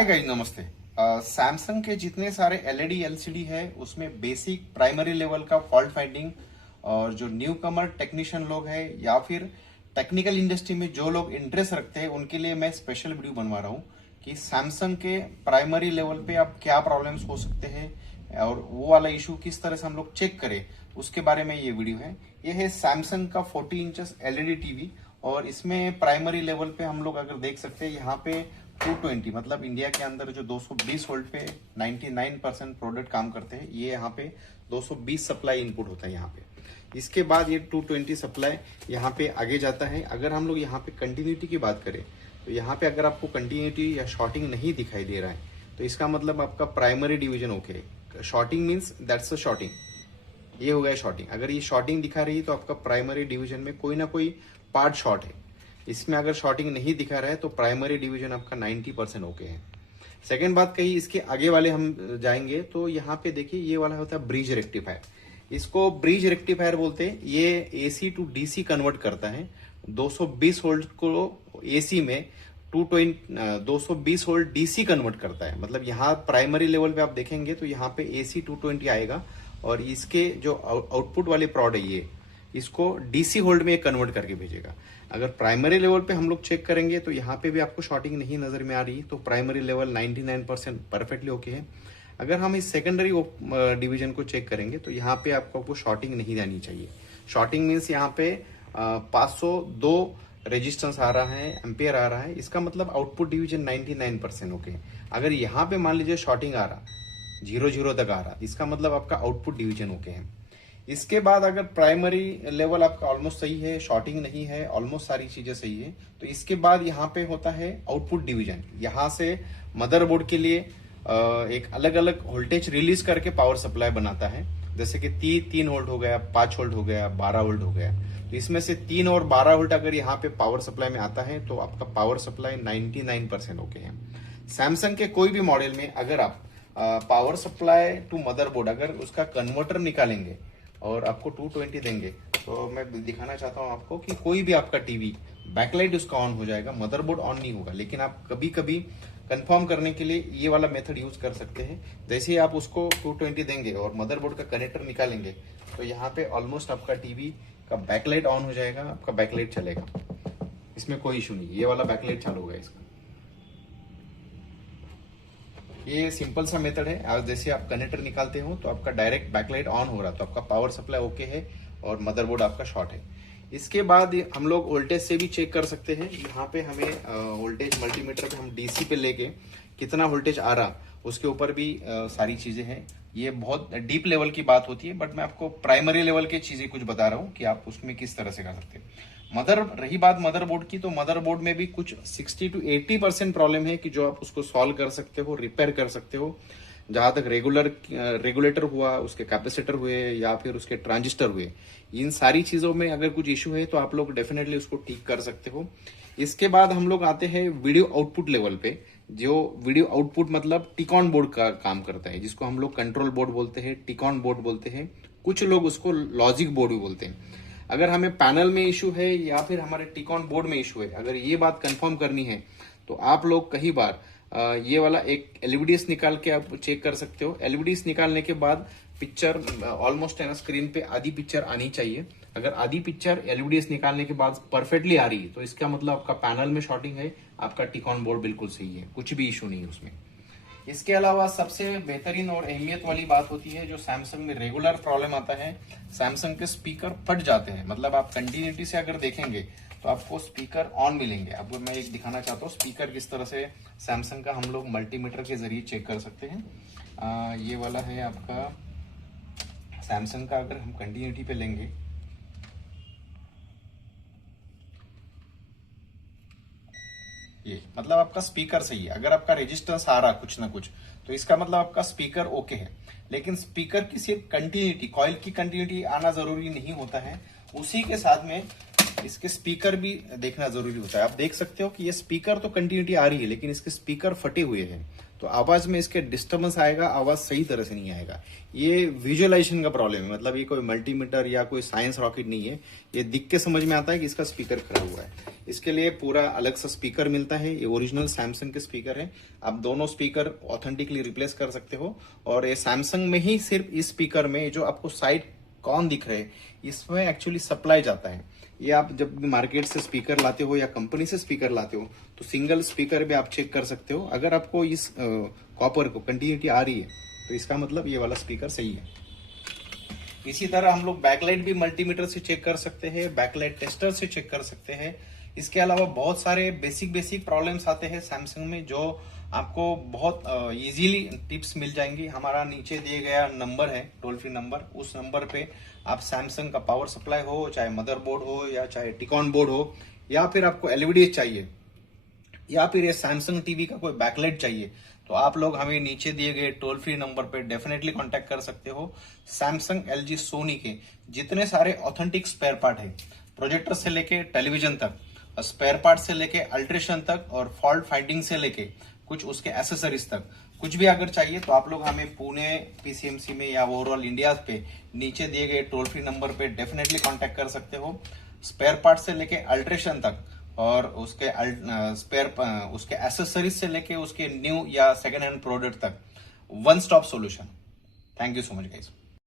Hi guys, नमस्ते। Samsung के जितने सारे एलईडी एलसीडी है उसमें बेसिक प्राइमरी लेवल का फॉल्ट फाइंडिंग और जो न्यू कमर टेक्नीशियन लोग हैं या फिर टेक्निकल इंडस्ट्री में जो लोग इंटरेस्ट रखते हैं उनके लिए मैं स्पेशल वीडियो बनवा रहा हूँ कि सैमसंग के प्राइमरी लेवल पे अब क्या प्रॉब्लम्स हो सकते हैं और वो वाला इशू किस तरह से हम लोग चेक करें उसके बारे में ये वीडियो है। ये है सैमसंग का 40 इंचेस एलईडी टीवी और इसमें प्राइमरी लेवल पे हम लोग अगर देख सकते हैं यहाँ पे 220 मतलब इंडिया के अंदर जो 220 वोल्ट पे 99% प्रोडक्ट काम करते हैं, ये यहाँ पे 220 सप्लाई इनपुट होता है यहाँ पे। इसके बाद ये 220 सप्लाई यहाँ पे आगे जाता है। अगर हम लोग यहाँ पे कंटिन्यूटी की बात करें तो यहाँ पे अगर आपको कंटिन्यूटी या शॉर्टिंग नहीं दिखाई दे रहा है तो इसका मतलब आपका प्राइमरी डिवीजन ओके है। Shorting means that's a shorting, ये हो गया शॉर्टिंग। अगर ये शॉर्टिंग दिखा रही है तो आपका प्राइमरी डिवीजन में कोई ना कोई पार्ट शॉर्ट है। इसमें अगर शॉर्टिंग नहीं दिखा रहा है तो प्राइमरी डिवीजन आपका 90% ओके है। सेकेंड बात कही, इसके आगे वाले हम जाएंगे तो यहाँ पे देखिए ये वाला होता है ब्रिज रेक्टिफायर। इसको ब्रिज रेक्टिफायर बोलते हैं। ये एसी टू डीसी कन्वर्ट करता है। 220 वोल्ट को एसी में 220 वोल्ट डीसी कन्वर्ट करता है। मतलब यहाँ प्राइमरी लेवल पे आप देखेंगे तो यहाँ पे एसी 220 आएगा और इसके जो आउटपुट वाले प्रोड है ये इसको डीसी वोल्ट में कन्वर्ट करके भेजेगा। अगर प्राइमरी लेवल पे हम लोग चेक करेंगे तो यहाँ पे भी आपको शॉर्टिंग नहीं नजर में आ रही तो प्राइमरी लेवल 99% परफेक्टली ओके है। अगर हम इस सेकेंडरी डिवीजन को चेक करेंगे तो यहाँ पे आपको शॉर्टिंग नहीं जानी चाहिए। शॉर्टिंग मीन्स यहाँ पे 502 रेजिस्टेंस आ रहा है, एम्पियर आ रहा है। इसका मतलब आउटपुट डिवीजन 99% ओके है। अगर यहाँ पे मान लीजिए शॉर्टिंग आ रहा 0 तक आ रहा, इसका मतलब आपका आउटपुट डिवीजन ओके है। इसके बाद अगर प्राइमरी लेवल आपका ऑलमोस्ट सही है, शॉर्टिंग नहीं है, ऑलमोस्ट सारी चीजें सही है, तो इसके बाद यहाँ पे होता है आउटपुट डिवीजन। यहाँ से मदरबोर्ड के लिए एक अलग अलग वोल्टेज रिलीज करके पावर सप्लाई बनाता है। जैसे कि 3 वोल्ट हो गया, 5 वोल्ट हो गया, 12 वोल्ट हो गया। तो इसमें से 3 और 12 वोल्ट अगर यहाँ पे पावर सप्लाई में आता है तो आपका पावर सप्लाई 99% ओके है। सैमसंग के कोई भी मॉडल में अगर आप पावर सप्लाई टू मदरबोर्ड अगर उसका कन्वर्टर निकालेंगे और आपको 220 देंगे तो मैं दिखाना चाहता हूं आपको कि कोई भी आपका टीवी बैकलाइट उसका ऑन हो जाएगा, मदरबोर्ड ऑन नहीं होगा। लेकिन आप कभी कभी कंफर्म करने के लिए ये वाला मेथड यूज कर सकते हैं। जैसे ही आप उसको 220 देंगे और मदरबोर्ड का कनेक्टर निकालेंगे तो यहाँ पे ऑलमोस्ट आपका टीवी का बैकलाइट ऑन हो जाएगा, आपका बैकलाइट चलेगा, इसमें कोई इशू नहीं। ये वाला बैकलाइट चालू होगा इसका। ये सिंपल सा मेथड है। आज जैसे आप कनेक्टर निकालते हो तो आपका डायरेक्ट बैकलाइट ऑन हो रहा तो आपका पावर सप्लाई ओके है और मदरबोर्ड आपका शॉर्ट है। इसके बाद हम लोग वोल्टेज से भी चेक कर सकते हैं। यहाँ पे हमें वोल्टेज मल्टीमीटर पे हम डीसी पे लेके कितना वोल्टेज आ रहा उसके ऊपर भी सारी चीजें हैं। ये बहुत डीप लेवल की बात होती है बट मैं आपको प्राइमरी लेवल की चीजें कुछ बता रहा हूँ कि आप उसमें किस तरह से कर सकते हैं। रही बात मदरबोर्ड की, तो मदरबोर्ड में भी कुछ 60 to 80% प्रॉब्लम है कि जो आप उसको सॉल्व कर सकते हो, रिपेयर कर सकते हो। जहां तक रेगुलेटर हुआ, उसके कैपेसिटर हुए या फिर उसके ट्रांजिस्टर हुए, इन सारी चीजों में अगर कुछ इश्यू है तो आप लोग डेफिनेटली उसको ठीक कर सकते हो। इसके बाद हम लोग आते हैं वीडियो आउटपुट लेवल पे। जो वीडियो आउटपुट मतलब टिकॉन बोर्ड का काम करता है, जिसको हम लोग कंट्रोल बोर्ड बोलते हैं, टिकॉन बोर्ड बोलते हैं, कुछ लोग उसको लॉजिक बोर्ड भी बोलते हैं। अगर हमें पैनल में इशू है या फिर हमारे टिकॉन बोर्ड में इशू है, अगर ये बात कंफर्म करनी है तो आप लोग कई बार ये वाला एक एलवीडीएस निकाल के आप चेक कर सकते हो। एलवीडीएस निकालने के बाद पिक्चर ऑलमोस्ट है ना, स्क्रीन पे आधी पिक्चर आनी चाहिए। अगर आधी पिक्चर एलवीडीएस निकालने के बाद परफेक्टली आ रही है तो इसका मतलब आपका पैनल में शॉर्टिंग है, आपका टिकॉन बोर्ड बिल्कुल सही है, कुछ भी इशू नहीं है उसमें। इसके अलावा सबसे बेहतरीन और अहमियत वाली बात होती है जो सैमसंग में रेगुलर प्रॉब्लम आता है, सैमसंग के स्पीकर फट जाते हैं। मतलब आप कंटिन्यूटी से अगर देखेंगे तो आपको स्पीकर ऑन मिलेंगे। अब मैं एक दिखाना चाहता हूँ स्पीकर किस तरह से सैमसंग का हम लोग मल्टीमीटर के जरिए चेक कर सकते हैं। ये वाला है आपका सैमसंग का। अगर हम कंटिन्यूटी पे लेंगे ये मतलब आपका स्पीकर सही है। अगर आपका रेजिस्टेंस आ रहा कुछ ना कुछ तो इसका मतलब आपका स्पीकर ओके है। लेकिन स्पीकर की सिर्फ कंटिन्यूटी, कॉइल की कंटिन्यूटी आना जरूरी नहीं होता है, उसी के साथ में इसके स्पीकर भी देखना जरूरी होता है। आप देख सकते हो कि ये स्पीकर तो कंटिन्यूटी आ रही है लेकिन इसके स्पीकर फटे हुए हैं। तो आवाज में इसके डिस्टर्बेंस आएगा, आवाज सही तरह से नहीं आएगा। ये विजुअलाइजेशन का प्रॉब्लम है, मतलब ये कोई मल्टीमीटर या कोई साइंस रॉकेट नहीं है। ये दिख के समझ में आता है कि इसका स्पीकर खराब हुआ है। इसके लिए पूरा अलग सा स्पीकर मिलता है। ये ओरिजिनल सैमसंग के स्पीकर है। आप दोनों स्पीकर ऑथेंटिकली रिप्लेस कर सकते हो। और ये सैमसंग में ही सिर्फ इस स्पीकर में जो आपको साइड कौन दिख रहे हैं, इसमें एक्चुअली सप्लाई जाता है। ये आप जब मार्केट से स्पीकर लाते हो या कंपनी से स्पीकर लाते हो तो सिंगल स्पीकर भी आप चेक कर सकते हो। अगर आपको इस कॉपर को कंटिन्यूटी आ रही है तो इसका मतलब ये वाला स्पीकर सही है। इसी तरह हम लोग बैकलाइट भी मल्टीमीटर से चेक कर सकते हैं, बैकलाइट टेस्टर से चेक कर सकते हैं। इसके अलावा बहुत सारे बेसिक प्रॉब्लम्स आते हैं सैमसंग में जो आपको बहुत इजीली टिप्स मिल जाएंगी। हमारा नीचे दिए गया नंबर है, टोल फ्री नंबर, उस नंबर पे आप सैमसंग का पावर सप्लाई हो, चाहे मदरबोर्ड हो या चाहे टिकॉन बोर्ड हो, या फिर आपको एलईडी चाहिए, या फिर ये सैमसंग टीवी का कोई बैकलाइट चाहिए, तो आप लोग हमें नीचे दिए गए टोल फ्री नंबर पे डेफिनेटली कांटेक्ट कर सकते हो। सैमसंग, एलजी, सोनी के जितने सारे ऑथेंटिक स्पेयर पार्ट है, प्रोजेक्टर से लेके टेलीविजन तक, स्पेयर पार्ट से लेके अल्ट्रेशन तक, और फॉल्ट फाइंडिंग से लेके कुछ उसके एसेसरीज तक, कुछ भी अगर चाहिए तो आप लोग हमें पुणे पीसीएमसी में या ओवरऑल इंडिया पे नीचे दिए गए टोल फ्री नंबर पे डेफिनेटली कांटेक्ट कर सकते हो। स्पेयर पार्ट से लेके अल्ट्रेशन तक और उसके उसके एसेसरीज से लेके उसके न्यू या सेकेंड हैंड प्रोडक्ट तक, one stop solution. Thank you so much guys.